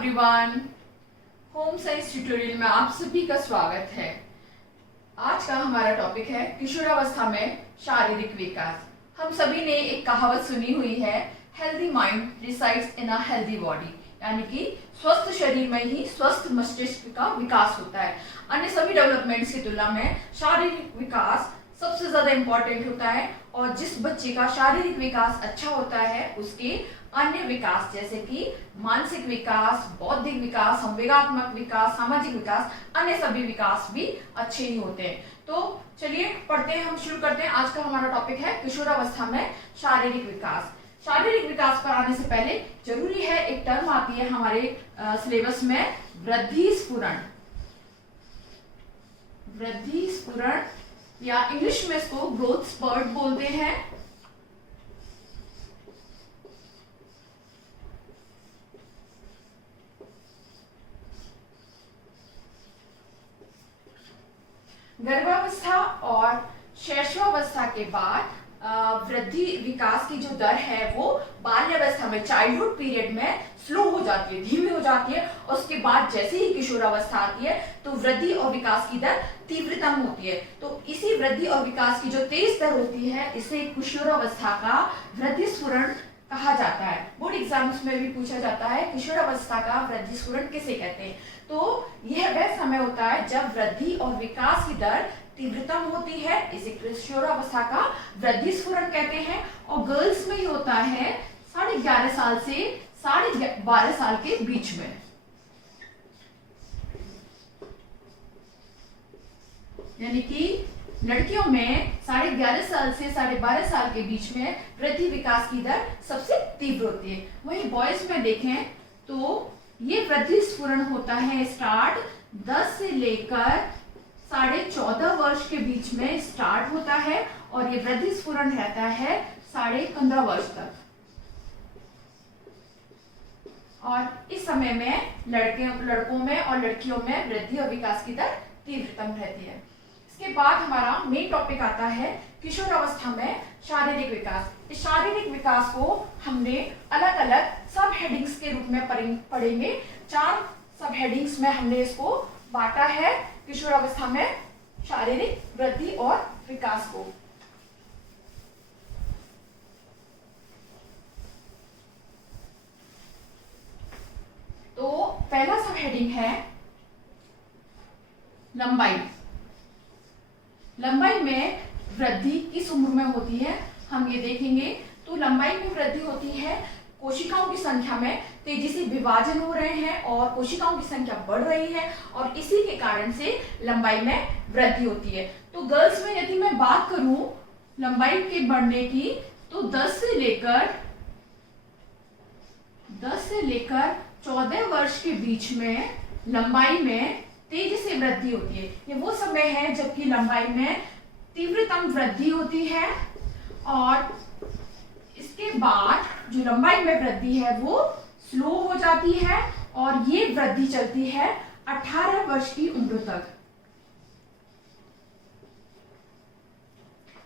Everyone, home science tutorial में आप सभी का स्वागत है। आज का हमारा टॉपिक है किशोरावस्था में शारीरिक विकास। हम सभी ने एक कहावत सुनी हुई है, healthy mind resides in a healthy body, यानी कि स्वस्थ शरीर में ही स्वस्थ मस्तिष्क का विकास होता है। अन्य सभी डेवलपमेंट्स की तुलना में शारीरिक विकास सबसे ज्यादा इम्पोर्टेंट होता है और जिस बच्चे का शारीरिक विकास अच्छा होता है उसके अन्य विकास जैसे कि मानसिक विकास, बौद्धिक विकास, संवेगात्मक विकास, सामाजिक विकास, अन्य सभी विकास भी अच्छे ही होते हैं। तो चलिए पढ़ते हैं, हम शुरू करते हैं। आज का हमारा टॉपिक है किशोरावस्था में शारीरिक विकास। शारीरिक विकास पर आने से पहले जरूरी है, एक टर्म आती है हमारे सिलेबस में, वृद्धि स्फुरण। वृद्धि स्फुरण या इंग्लिश में इसको ग्रोथ स्पर्ट बोलते हैं। गर्भावस्था और शैशवावस्था के बाद वृद्धि विकास की जो दर है वो बाल्यावस्था में, चाइल्डहुड पीरियड में स्लो हो जाती है, धीमी हो जाती है। और उसके बाद जैसे ही किशोरावस्था आती है तो वृद्धि और विकास की दर तीव्रतम होती है। तो इसी वृद्धि और विकास की जो तेज दर होती है इसे किशोरावस्था का वृद्धि स्फुरण कहा जाता है। बोर्ड एग्जाम्स में भी पूछा जाता है किशोरावस्था का वृद्धि स्फुरण किसे कहते हैं। तो यह वह समय होता है जब वृद्धि और विकास की दर तीव्रतम होती है, इसे किशोरावस्था का वृद्धि स्फुरण कहते हैं। और गर्ल्स में ही होता है 11.5 साल से 12.5 साल के बीच में। यानी कि लड़कियों में 11.5 साल से 12.5 साल के बीच में वृद्धि विकास की दर सबसे तीव्र होती है। वहीं बॉयज में देखें तो ये वृद्धि स्फुरण होता है स्टार्ट 10 से लेकर 14.5 वर्ष के बीच में स्टार्ट होता है और ये वृद्धि स्फुरण रहता है 15.5 वर्ष तक। और इस समय में लड़कों में और लड़कियों में वृद्धि और विकास की दर तीव्रतम रहती है। इसके बाद हमारा मेन टॉपिक आता है किशोरावस्था में शारीरिक विकास। इस शारीरिक विकास को हमने अलग अलग सब हेडिंग्स के रूप में पढ़ेंगे। 4 सब हेडिंग्स में हमने इसको बांटा है, किशोरावस्था में शारीरिक वृद्धि और विकास को। तो पहला सब हेडिंग है लंबाई। लंबाई में वृद्धि किस उम्र में होती है हम ये देखेंगे। तो लंबाई में वृद्धि होती है, कोशिकाओं की संख्या में तेजी से विभाजन हो रहे हैं और कोशिकाओं की संख्या बढ़ रही है और इसी के कारण से लंबाई में वृद्धि होती है। तो गर्ल्स में यदि मैं बात करूं लंबाई के बढ़ने की तो 10 से लेकर 14 वर्ष के बीच में लंबाई में तेजी से वृद्धि होती है। ये वो समय है जबकि लंबाई में तीव्रतम वृद्धि होती है और इसके बाद जो लंबाई में वृद्धि है वो स्लो हो जाती है और ये वृद्धि चलती है 18 वर्ष की उम्र तक।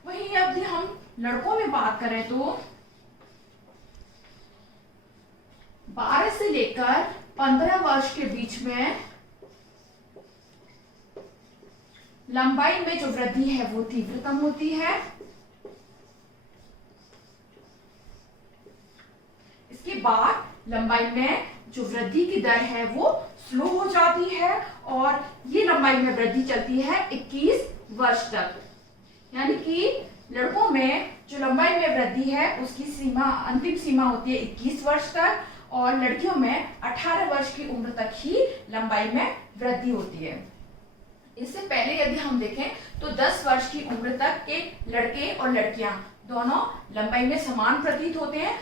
वहीं यदि हम लड़कों में बात करें तो 12 से लेकर 15 वर्ष के बीच में लंबाई में जो वृद्धि है वो तीव्रतम होती है। इसके बाद लंबाई में जो वृद्धि की दर है वो स्लो हो जाती है और ये लंबाई में वृद्धि चलती है 21 वर्ष तक। यानी कि लड़कों में जो लंबाई में वृद्धि है उसकी अंतिम सीमा होती है 21 वर्ष तक और लड़कियों में 18 वर्ष की उम्र तक ही लंबाई में वृद्धि होती है। इससे पहले यदि हम देखें तो 10 वर्ष की उम्र तक के लड़के और लड़कियां दोनों लंबाई में समान प्रतीत होते हैं।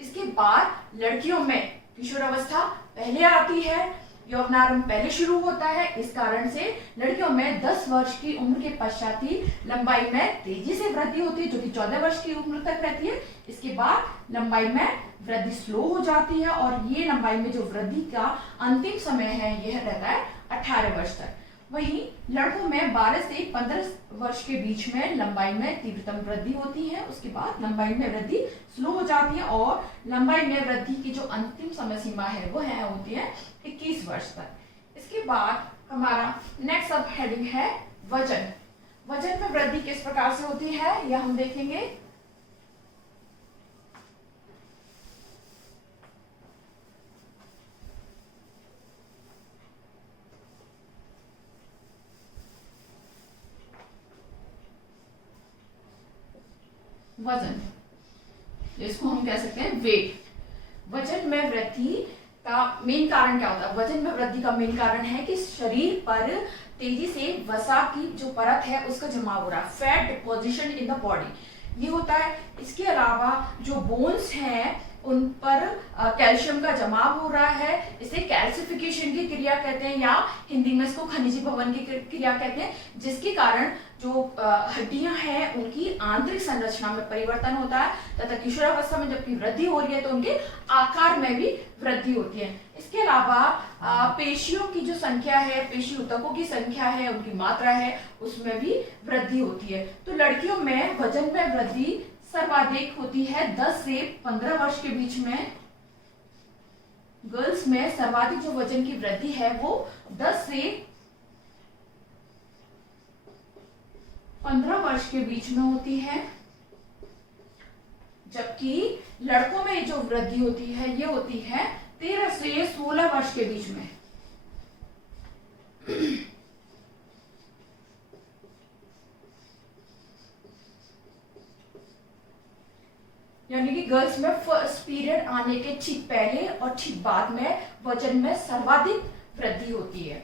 इसके बाद लड़कियों में किशोरावस्था पहले आती है, यौवनारंभ पहले शुरू होता है। इस कारण से लड़कियों में 10 वर्ष की उम्र के पश्चात ही लंबाई में तेजी से वृद्धि होती है जो कि 14 वर्ष की उम्र तक रहती है। इसके बाद लंबाई में वृद्धि स्लो हो जाती है और ये लंबाई में जो वृद्धि का अंतिम समय है यह रहता है 18 वर्ष तक। वहीं लड़कों में 12 से 15 वर्ष के बीच में लंबाई में तीव्रतम वृद्धि होती है, उसके बाद लंबाई में वृद्धि स्लो हो जाती है और लंबाई में वृद्धि की जो अंतिम समय सीमा है वो है होती है 21 वर्ष तक। इसके बाद हमारा नेक्स्ट सब हेडिंग है वजन। वजन में वृद्धि किस प्रकार से होती है यह हम देखेंगे। वजन, इसको हम कह सकते हैं वेट। वजन में वृद्धि का मेन कारण क्या होता है? वजन में वृद्धि का मेन कारण है कि शरीर पर तेजी से वसा की जो परत है उसका जमाव हो रहा है, fat deposition in the body, ये होता है। इसके अलावा जो बोन्स हैं उन पर कैल्शियम का जमाव हो रहा है, इसे कैल्सिफिकेशन की क्रिया कहते हैं या हिंदी में इसको खनिजी भवन की क्रिया कहते हैं, जिसके कारण जो हड्डियां हैं उनकी आंतरिक संरचना में परिवर्तन होता है तथा किशोरावस्था में जबकि वृद्धि हो रही है तो उनके आकार में भी वृद्धि होती है। इसके अलावा पेशियों की जो संख्या है, पेशी ऊतकों की संख्या है, उनकी मात्रा है, उसमें भी वृद्धि होती है। तो लड़कियों में वजन में वृद्धि सर्वाधिक होती है 10 से 15 वर्ष के बीच में। गर्ल्स में सर्वाधिक जो वजन की वृद्धि है वो 10 से 15 वर्ष के बीच में होती है, जबकि लड़कों में जो वृद्धि होती है ये होती है 13 से 16 वर्ष के बीच में। यानी कि गर्ल्स में फर्स्ट पीरियड आने के ठीक पहले और ठीक बाद में वजन में सर्वाधिक वृद्धि होती है।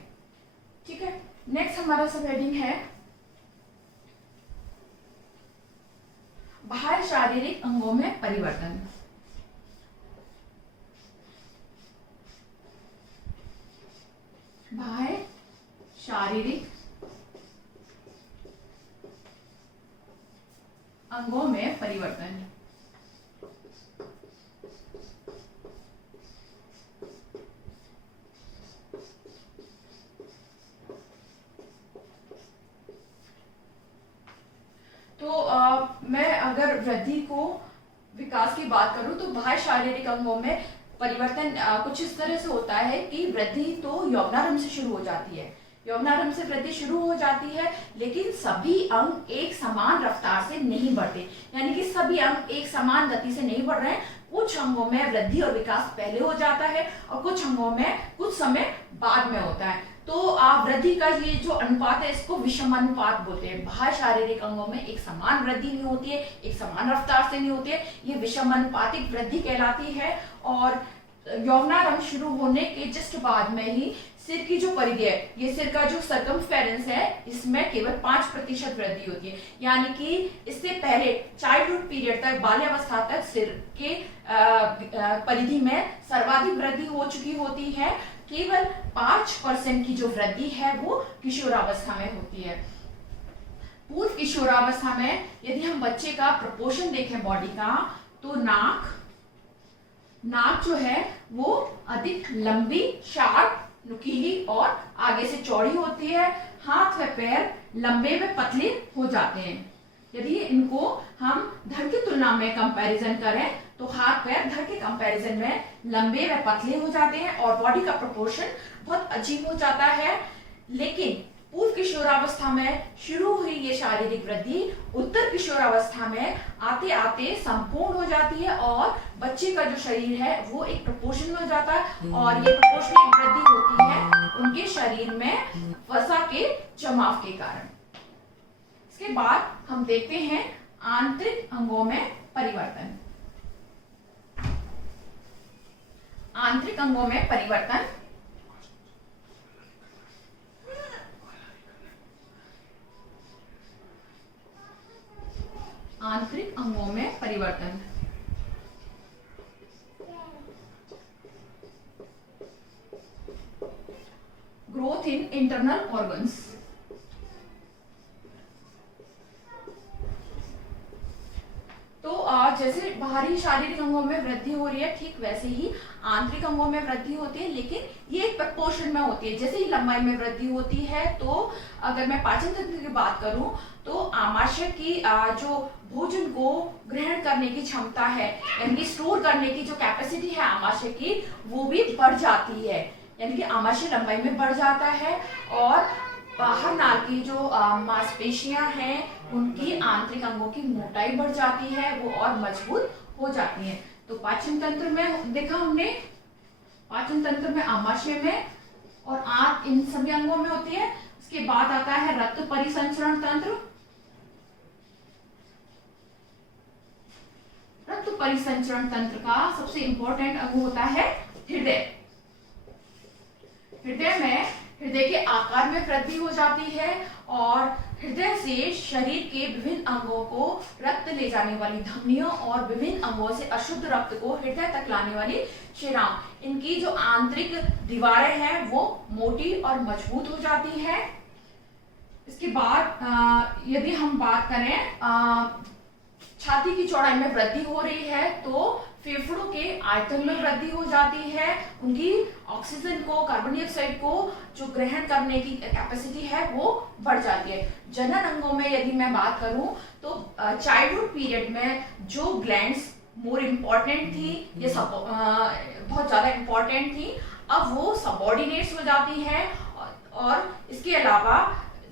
ठीक है, नेक्स्ट हमारा सब हेडिंग है बाह्य शारीरिक अंगों में परिवर्तन। बाह्य शारीरिक अंगों में परिवर्तन। मैं अगर वृद्धि को विकास की बात करूं तो बाह्य शारीरिक अंगों में परिवर्तन कुछ इस तरह से होता है कि वृद्धि तो यौवनारंभ से शुरू हो जाती है, यौवनारंभ से वृद्धि शुरू हो जाती है, लेकिन सभी अंग एक समान रफ्तार से नहीं बढ़ते, यानी कि सभी अंग एक समान गति से नहीं बढ़ रहे हैं। कुछ अंगों में वृद्धि और विकास पहले हो जाता है और कुछ अंगों में कुछ समय बाद में होता है। तो वृद्धि का ये जो अनुपात है इसको विषम अनुपात बोलते हैं। बाह्य शारीरिक अंगों में एक समान वृद्धि नहीं होती है, एक समान रफ्तार से नहीं होती है, ये विषम अनुपातिक वृद्धि कहलाती है। और यौवनारंभ शुरू होने के जस्ट बाद में ही सिर की जो परिधि है, ये सिर का जो सर्कमफेरेंस है इसमें केवल 5% वृद्धि होती है, यानी कि इससे पहले चाइल्डहुड पीरियड तक, बाल्यावस्था तक सिर के परिधि में सर्वाधिक वृद्धि हो चुकी होती है। केवल 5% की जो वृद्धि है वो किशोरावस्था में होती है। पूर्व किशोरावस्था में यदि हम बच्चे का प्रपोर्शन देखें बॉडी का, तो नाक जो है वो अधिक लंबी, शार्प, नुकीली और आगे से चौड़ी होती है। हाथ व पैर लंबे व पतले हो जाते हैं। यदि इनको हम धड़ की तुलना में कंपैरिजन करें तो हाथ पैर धड़ के कंपैरिजन में लंबे व पतले हो जाते हैं और बॉडी का प्रोपोर्शन बहुत अजीब हो जाता है। लेकिन पूर्व किशोरावस्था में शुरू हुई ये शारीरिक वृद्धि उत्तर किशोरावस्था में आते आते संपूर्ण हो जाती है और बच्चे का जो शरीर है वो एक प्रोपोर्शन में हो जाता है और ये प्रोपोर्शनल वृद्धि होती है उनके शरीर में वसा के जमाव के कारण। इसके बाद हम देखते हैं आंतरिक अंगों में परिवर्तन। आंतरिक अंगों में परिवर्तन आंतरिक अंगों में परिवर्तन ग्रोथ इन इंटरनल ऑर्गन्स। तो जैसे बाहर बाहरी शारीरिक अंगों में वृद्धि हो रही है, ठीक वैसे ही आंतरिक अंगों में वृद्धि होती है, लेकिन ये एक प्रपोर्शन में होती है। जैसे ही लंबाई में वृद्धि होती है, तो अगर मैं पाचन तंत्र की बात करूं तो आमाशय की जो भोजन को ग्रहण करने की क्षमता है, यानी स्टोर करने की जो कैपेसिटी है आमाशय की, वो भी बढ़ जाती है। यानी कि आमाशय लंबाई में बढ़ जाता है और बाहर नाल की जो मांसपेशियां हैं उनकी आंतरिक अंगों की मोटाई बढ़ जाती है, वो और मजबूत हो जाती है। तो पाचन तंत्र में देखा हमने, पाचन तंत्र में आमाशय में और आंत इन सभी अंगों में होती है। उसके बाद आता है रक्त परिसंचरण तंत्र। रक्त परिसंचरण तंत्र का सबसे इंपॉर्टेंट अंग होता है हृदय। हृदय के आकार में वृद्धि हो जाती है और हृदय से शरीर के विभिन्न अंगों को रक्त ले जाने वाली धमनियों और विभिन्न अंगों से अशुद्ध रक्त को हृदय तक लाने वाली शिराओं, इनकी जो आंतरिक दीवारें हैं वो मोटी और मजबूत हो जाती है। इसके बाद यदि हम बात करें छाती की चौड़ाई में वृद्धि हो रही है, तो फेफड़ों के आयतन में वृद्धि हो जाती है। उनकी ऑक्सीजन को, कार्बन डाइऑक्साइड को जो ग्रहण करने की कैपेसिटी है वो बढ़ जाती है। जनन अंगों में यदि मैं बात करूं तो चाइल्डहुड पीरियड में जो ग्लैंड्स मोर इम्पोर्टेंट थी, ये सब बहुत ज्यादा इम्पोर्टेंट थी, अब वो सबऑर्डिनेट्स हो जाती हैं और इसके अलावा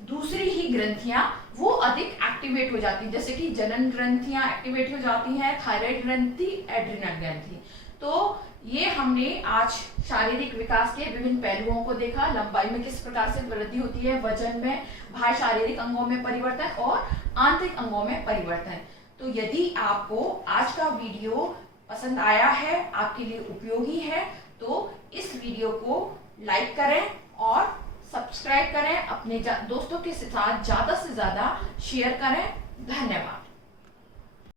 दूसरी ही ग्रंथियां वो अधिक एक्टिवेट हो जाती है, जैसे कि जनन ग्रंथियां एक्टिवेट हो जाती हैं, थायराइड ग्रंथि, एड्रिनल ग्रंथि। तो ये हमने आज शारीरिक विकास के विभिन्न पहलुओं को देखा। लंबाई में किस प्रकार से वृद्धि होती है, वजन में, बाह्य शारीरिक अंगों में परिवर्तन और आंतरिक अंगों में परिवर्तन। तो यदि आपको आज का वीडियो पसंद आया है, आपके लिए उपयोगी है, तो इस वीडियो को लाइक करें और सब्सक्राइब करें, अपने दोस्तों के साथ ज्यादा से ज्यादा शेयर करें। धन्यवाद।